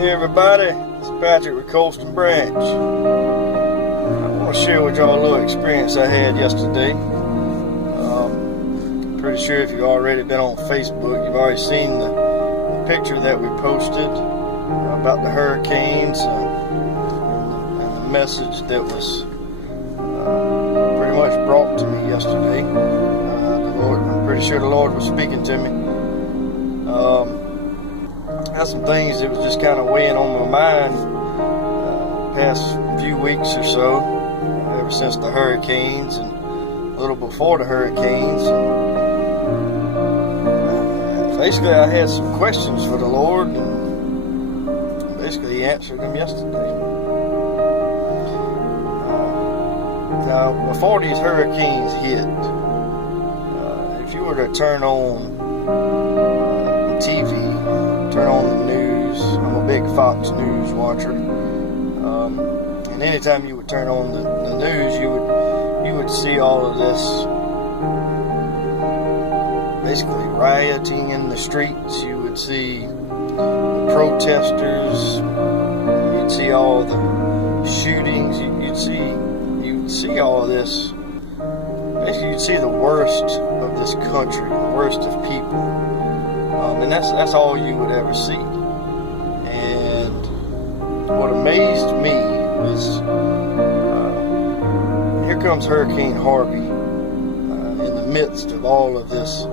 Hey everybody, it's Patrick with Colston Branch. I want to share with y'all a little experience I had yesterday. Pretty sure if you've already been on Facebook, you've already seen the picture that we posted about the hurricanes and the message that was pretty much brought to me yesterday. I'm pretty sure the Lord was speaking to me. Had some things that was just kind of weighing on my mind past few weeks or so, ever since the hurricanes and a little before the hurricanes. Basically, I had some questions for the Lord, and basically He answered them yesterday. Now, before these hurricanes hit, if you were to turn on the TV, turn on the news. I'm a big Fox News watcher, and anytime you would turn on the news, you would see all of this basically rioting in the streets. You would see the protesters. You'd see all the shootings. You'd see all of this. Basically, you'd see the worst of this country, the worst of people. And that's all you would ever see. And what amazed me was here comes Hurricane Harvey in the midst of all of this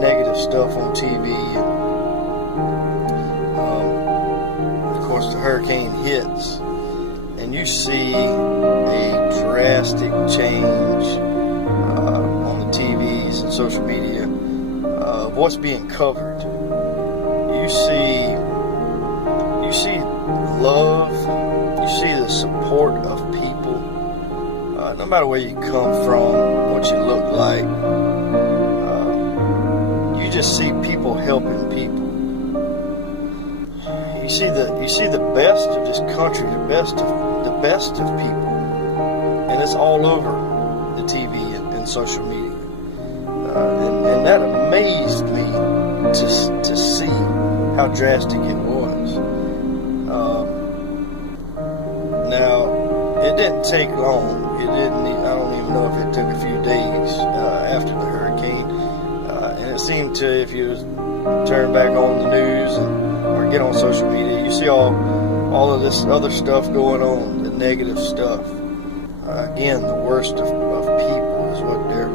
negative stuff on TV. And, of course, the hurricane hits, and you see a drastic change on the TVs and social media. What's being covered. You see love. You see the support of people. No matter where you come from, what you look like, you just see people helping people. You see the best of this country, the best of people, and it's all over the TV and social media. And that amazed me to see how drastic it was. Now, it didn't take long. I don't even know if it took a few days after the hurricane. And it seemed to, if you turn back on the news or get on social media, you see all of this other stuff going on, the negative stuff. Again, the worst of people is what they're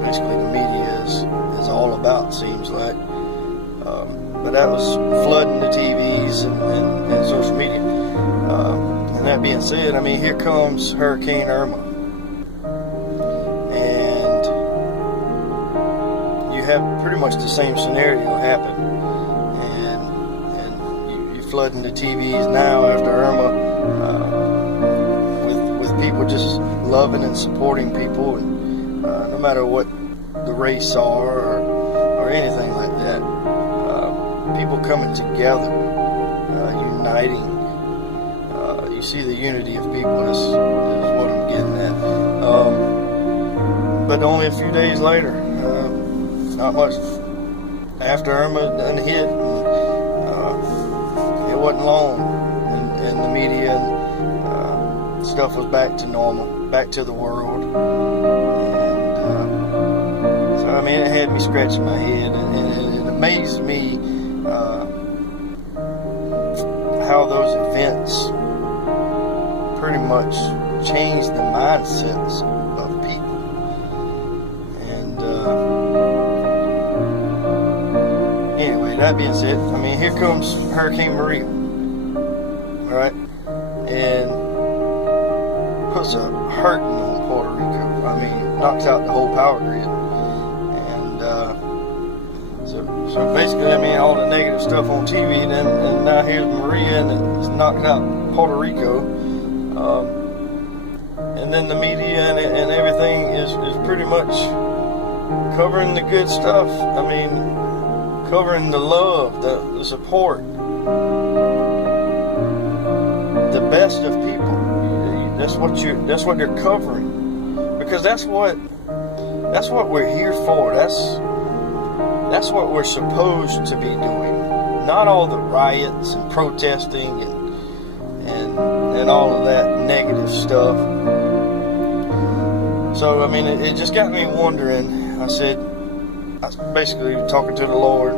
basically the media is all about, seems like. But that was flooding the TVs and social media. And that being said, I mean, here comes Hurricane Irma. And you have pretty much the same scenario happen. And you flooding the TVs now after Irma with people just loving and supporting people, and no matter what the race are or anything like that, people coming together, uniting. You see the unity of people is what I'm getting at. But only a few days later, not much after Irma done hit, it wasn't long, and the media and stuff was back to normal, back to the world. And I mean, it had me scratching my head, and it amazed me how those events pretty much changed the mindsets of people. And anyway, that being said, I mean, here comes Hurricane Maria, all right, and puts a hurting on Puerto Rico. I mean, knocks out the whole power grid. So basically, I mean, all the negative stuff on TV, and now here's Maria, and it's knocked out Puerto Rico. And then the media and everything is pretty much covering the good stuff. I mean, covering the love, the support, the best of people. That's what they're covering, because that's what we're here for. That's what we're supposed to be doing. not all the riots and protesting and all of that negative stuff. So, I mean, it just got me wondering. I was basically talking to the Lord,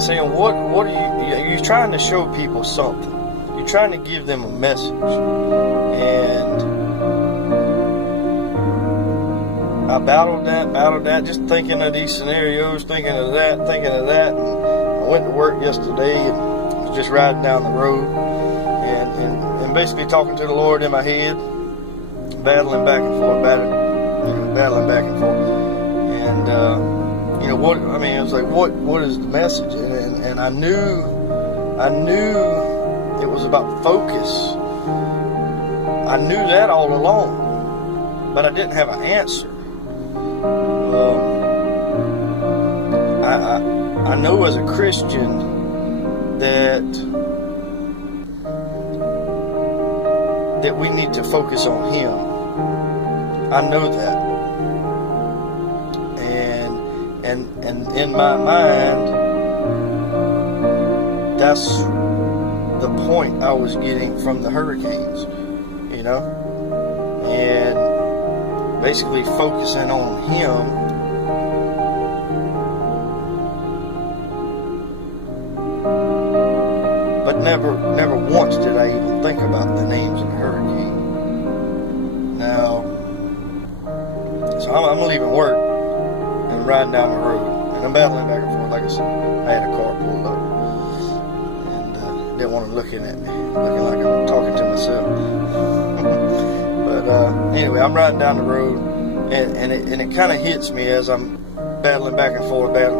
saying, what are you trying to show people something? You're trying to give them a message. And I battled that, just thinking of these scenarios, thinking of that. And I went to work yesterday and was just riding down the road and basically talking to the Lord in my head, battling back and forth. And, it was like, what is the message? And I knew it was about focus. I knew that all along, but I didn't have an answer. I know as a Christian that we need to focus on Him. I know that. And in my mind, that's the point I was getting from the hurricanes, and basically focusing on Him. But never once did I even think about the names of the hurricane. Now, so I'm leaving work and riding down the road, and I'm battling back and forth. Like I said, I had a car pulled up, and didn't want them looking at me, looking like I'm talking to myself. But anyway, I'm riding down the road, and it kind of hits me as I'm battling back and forth of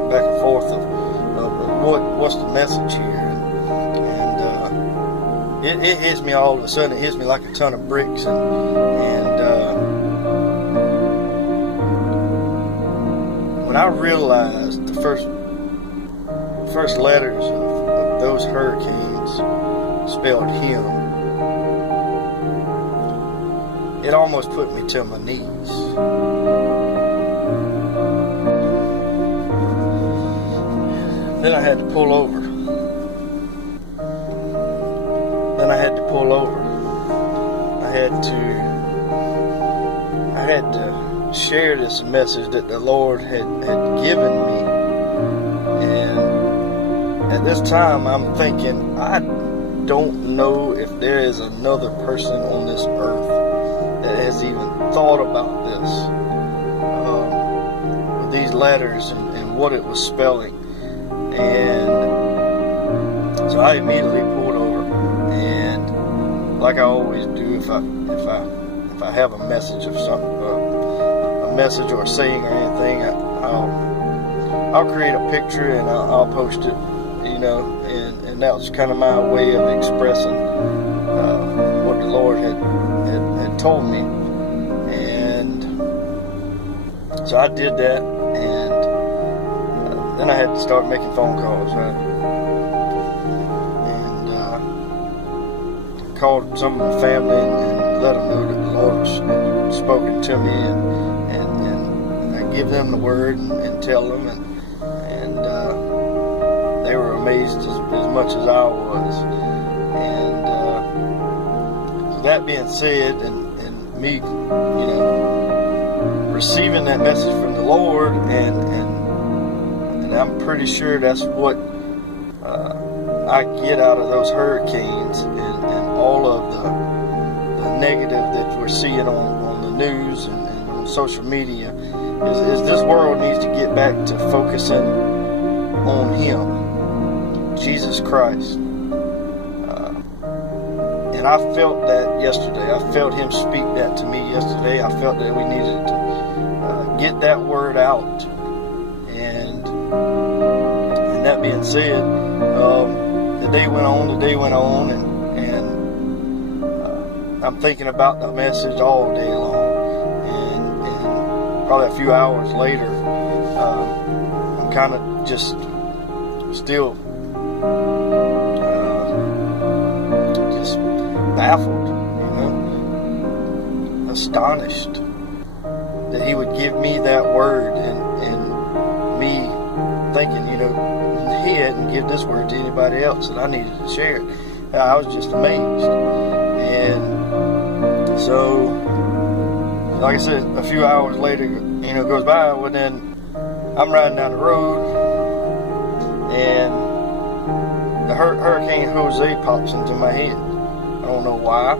what's the message here. It hits me all of a sudden. It hits me like a ton of bricks, and when I realized the first letters of those hurricanes spelled Him, it almost put me to my knees. Then I had to pull over. I had to share this message that the Lord had given me. And at this time, I'm thinking, I don't know if there is another person on this earth that has even thought about this, with these letters and what it was spelling. And so I immediately pulled over, and like I always do, if I have a message of something, a message or a saying or anything, I'll create a picture and I'll post it, and that was kind of my way of expressing what the Lord had told me. And so I did that, and then I had to start making phone calls, right? Called some of my family and let them know that the Lord had spoken to me, and I give them the word and tell them, and they were amazed as much as I was. And so that being said, and me, receiving that message from the Lord, and I'm pretty sure that's what I get out of those hurricanes and all of the negative that we're seeing on the news and on social media is this world needs to get back to focusing on Him, Jesus Christ. And I felt that yesterday. I felt Him speak that to me yesterday. I felt that we needed to get that word out. And that being said, the day went on, and I'm thinking about the message all day long, and probably a few hours later, I'm kind of just still just baffled, astonished that He would give me that word, and me thinking, he hadn't given this word to anybody else, and I needed to share it. I was just amazed. And so, like I said, a few hours later, goes by. Well, then I'm riding down the road, and the Hurricane Jose pops into my head. I don't know why.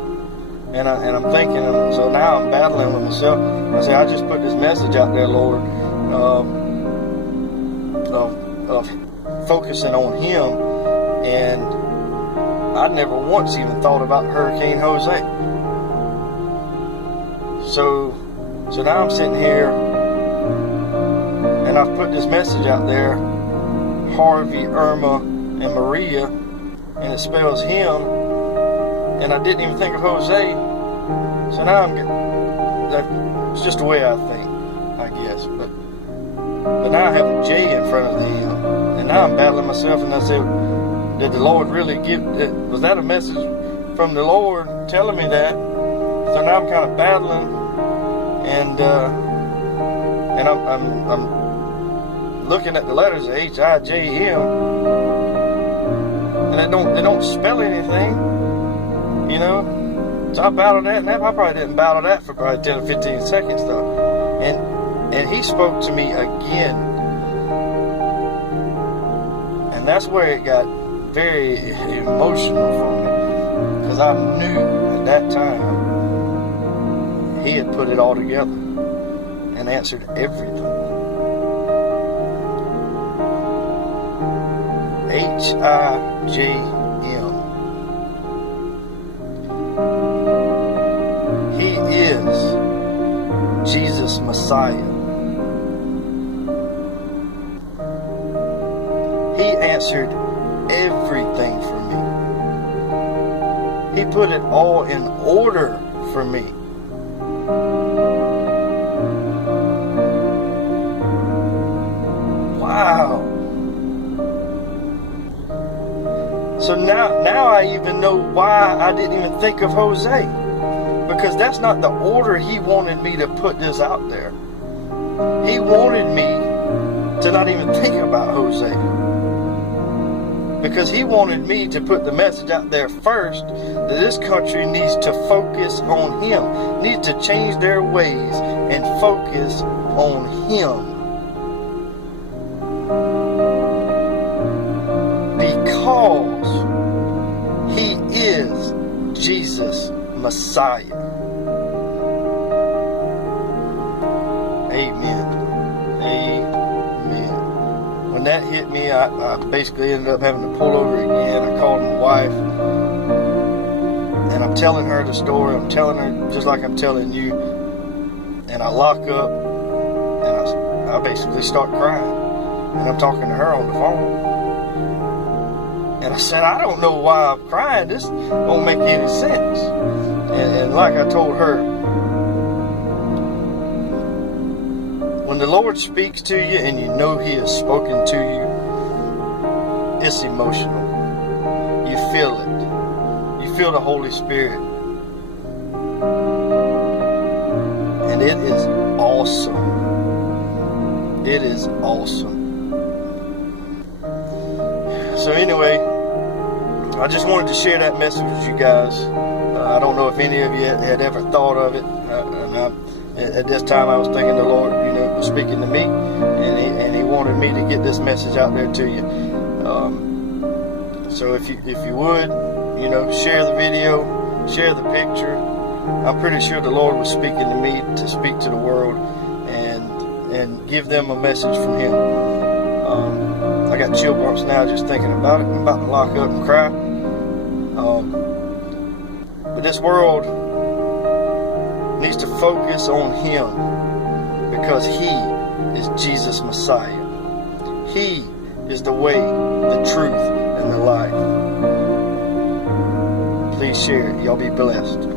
And I'm thinking, so now I'm battling with myself. I say, I just put this message out there, Lord, of focusing on Him, and I never once even thought about Hurricane Jose. So now I'm sitting here, and I've put this message out there, Harvey, Irma, and Maria, and it spells him, and I didn't even think of Jose. So now it's just the way I think, I guess. But now I have a J in front of the M, and now I'm battling myself, and I said, did the Lord really was that a message from the Lord telling me that? So now I'm kind of battling, and I'm looking at the letters H-I-J-M, and they don't spell anything, So I battled that, and I probably didn't battle that for probably 10 or 15 seconds though. And He spoke to me again, and that's where it got very emotional for me, because I knew at that time He had put it all together and answered everything. H-I-J-M. He is Jesus Messiah. He answered everything for me. He put it all in order for me. Wow. So now I even know why I didn't even think of Jose. Because that's not the order He wanted me to put this out there. He wanted me to not even think about Jose. Because He wanted me to put the message out there first, that this country needs to focus on Him, needs to change their ways and focus on Him. Because He is Jesus Messiah. Amen. Amen. When that hit me, I basically ended up having to pull over again. I called my wife, and I'm telling her the story. I'm telling her just like I'm telling you. And I lock up, and I basically start crying. And I'm talking to her on the phone. And I said, I don't know why I'm crying. This don't make any sense. And like I told her, when the Lord speaks to you and you know He has spoken to you, it's emotional. You feel it. You feel the Holy Spirit. And it is awesome. It is awesome. So anyway, I just wanted to share that message with you guys. I don't know if any of you had ever thought of it. At this time, I was thinking the Lord, was speaking to me, and He wanted me to get this message out there to you. So if you would, share the video, share the picture. I'm pretty sure the Lord was speaking to me to speak to the world and give them a message from Him. I got chill bumps now just thinking about it. I'm about to lock up and cry. But this world needs to focus on Him, because He is Jesus Messiah. He is the way, the truth, and the life. Please share it. Y'all be blessed.